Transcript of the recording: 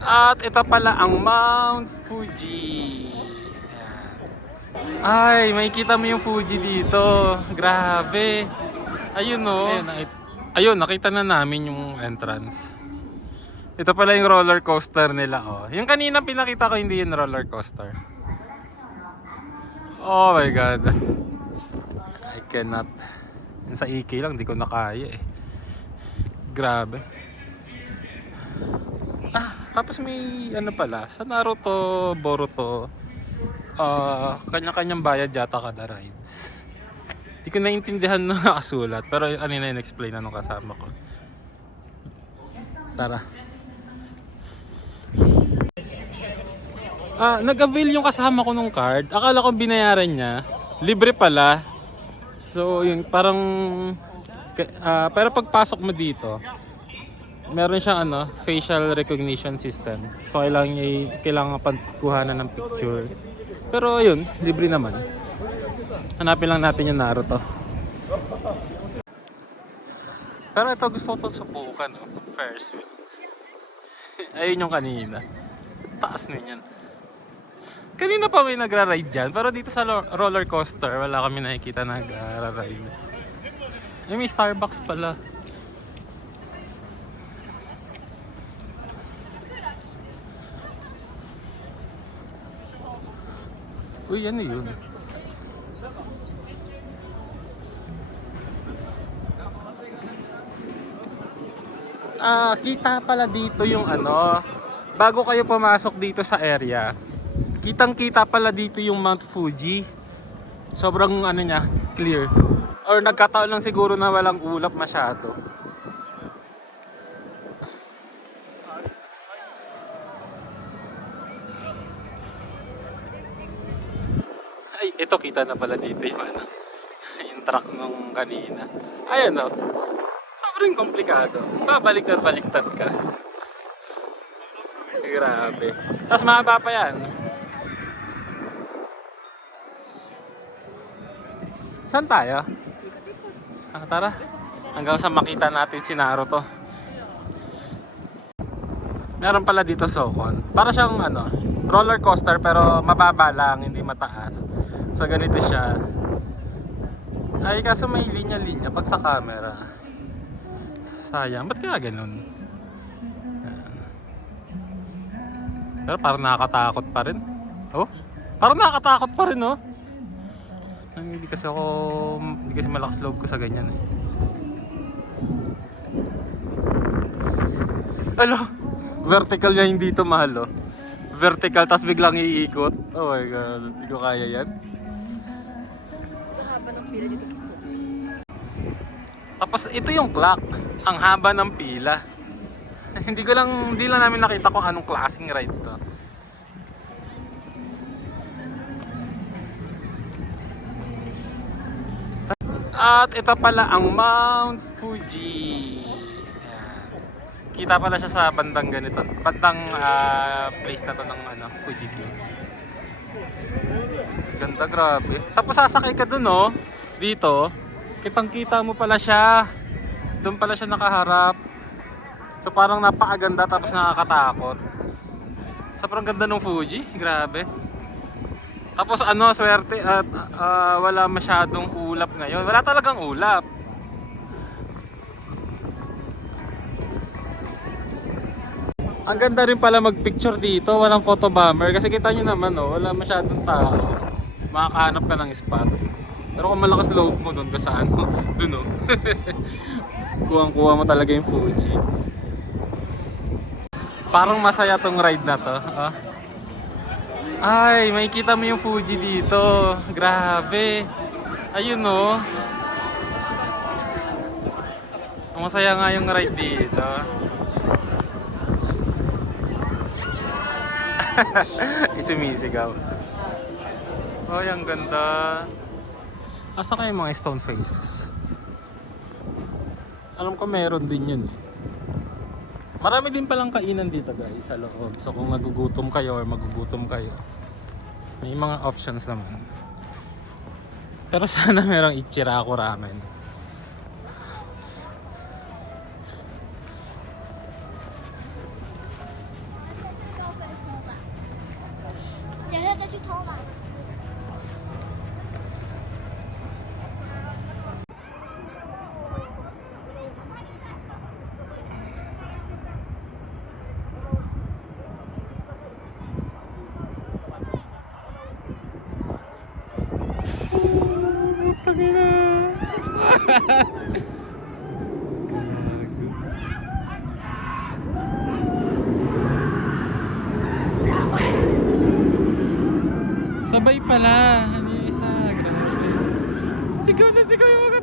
At ito pala ang Mount Fuji. Ayan. Ay, makikita mo yung Fuji dito. Grabe. Ayun no. Ayun, nakita na namin yung entrance. Ito pala yung roller coaster nila, oh. Yung kanina pinakita ko, hindi yung roller coaster. Oh my god. I cannot. Yung sa EK lang, di ko na kaya eh. Grabe. Tapos may ano pala, sa Naruto, Boruto, kanya-kanyang bayad yata kada rides. Di ko naintindihan na nakasulat, pero ano na in-explain na nung kasama ko. Tara. Nag-avail yung kasama ko nung card. Akala ko binayaran niya. Libre pala. So, yung parang pero pagpasok mo dito, meron siyang facial recognition system. So, kailangan pagkuhanan ng picture. Pero yun, libre naman. Hanapin lang natin yung Naruto. Pero ito gusto ko itong subukan, no? Ferris wheel. Ayun yung kanina. Taas na yan. Kanina pa may nagra-ride dyan, pero dito sa roller coaster, wala kami nakikita nagra-ride. May Starbucks pala. Uy, ano yun? Kita pala dito yung bago kayo pumasok dito sa area. Kitang-kita pala dito yung Mount Fuji. Sobrang niya, clear. Or nagkataon lang siguro na walang ulap masyado. Ay, ito kita na pala dito yung yung truck nung kanina. Ayan o. Sobrang komplikado. Babaliktad-baliktad ka. Grabe. Tapos mahaba pa yan. Saan tayo? Tara. Hanggang sa makita natin si Naruto. Meron pala dito Sokon. Para siyang roller coaster pero mababa lang, hindi mataas. So ganito siya. Ay kaso may linya-linya pag sa camera. Sayang, ba't kaya ganun? Pero parang nakakatakot pa rin. Oh, parang nakakatakot pa rin, oh. Hindi kasi malakas loob ko sa ganyan eh. Vertical niya hindi dito mahal, oh. Vertical tas biglang iikot. Oh my god, hindi ko kaya yan. Ang haba ng pila dito sa Pogi. Tapos ito yung clock, ang haba ng pila. hindi lang namin nakita kung anong klaseng ride to. At ito pala ang Mount Fuji. Ayan. Kita pala siya sa bandang ganito. Bandang place na to ng Fuji Q. Ganda, grabe. Tapos sasakay ka dun, oh. Dito. Kitang-kita mo pala siya. Doon pala siya nakaharap. So parang napakaganda tapos nakakatakot. Sobrang ganda ng Fuji. Grabe. Tapos swerte at wala masyadong ulap ngayon. Wala talagang ulap. Ang ganda rin pala magpicture dito. Walang photo bomber. Kasi kita nyo naman, wala masyadong tao. Makakahanap ka ng spot. Pero kung malakas loob mo doon ka sa dun, kuwang-kuwa mo talaga yung Fuji. Parang masaya tong ride na to. Ay, makikita mo yung Fuji dito. Grabe. Ayun, oh. Masaya nga yung ride dito. Isumisigaw. Oh, yung ganda. Asa kayo mga stone faces? Alam ko meron din yun eh. Marami din palang kainan dito guys sa loob. So kung nagugutom kayo or magugutom kayo, may mga options naman. Pero sana merong Ichiraku ramen. Gago. Sabay pala. Ano yung isa? Grabe. Sigaw na sigaw yung mga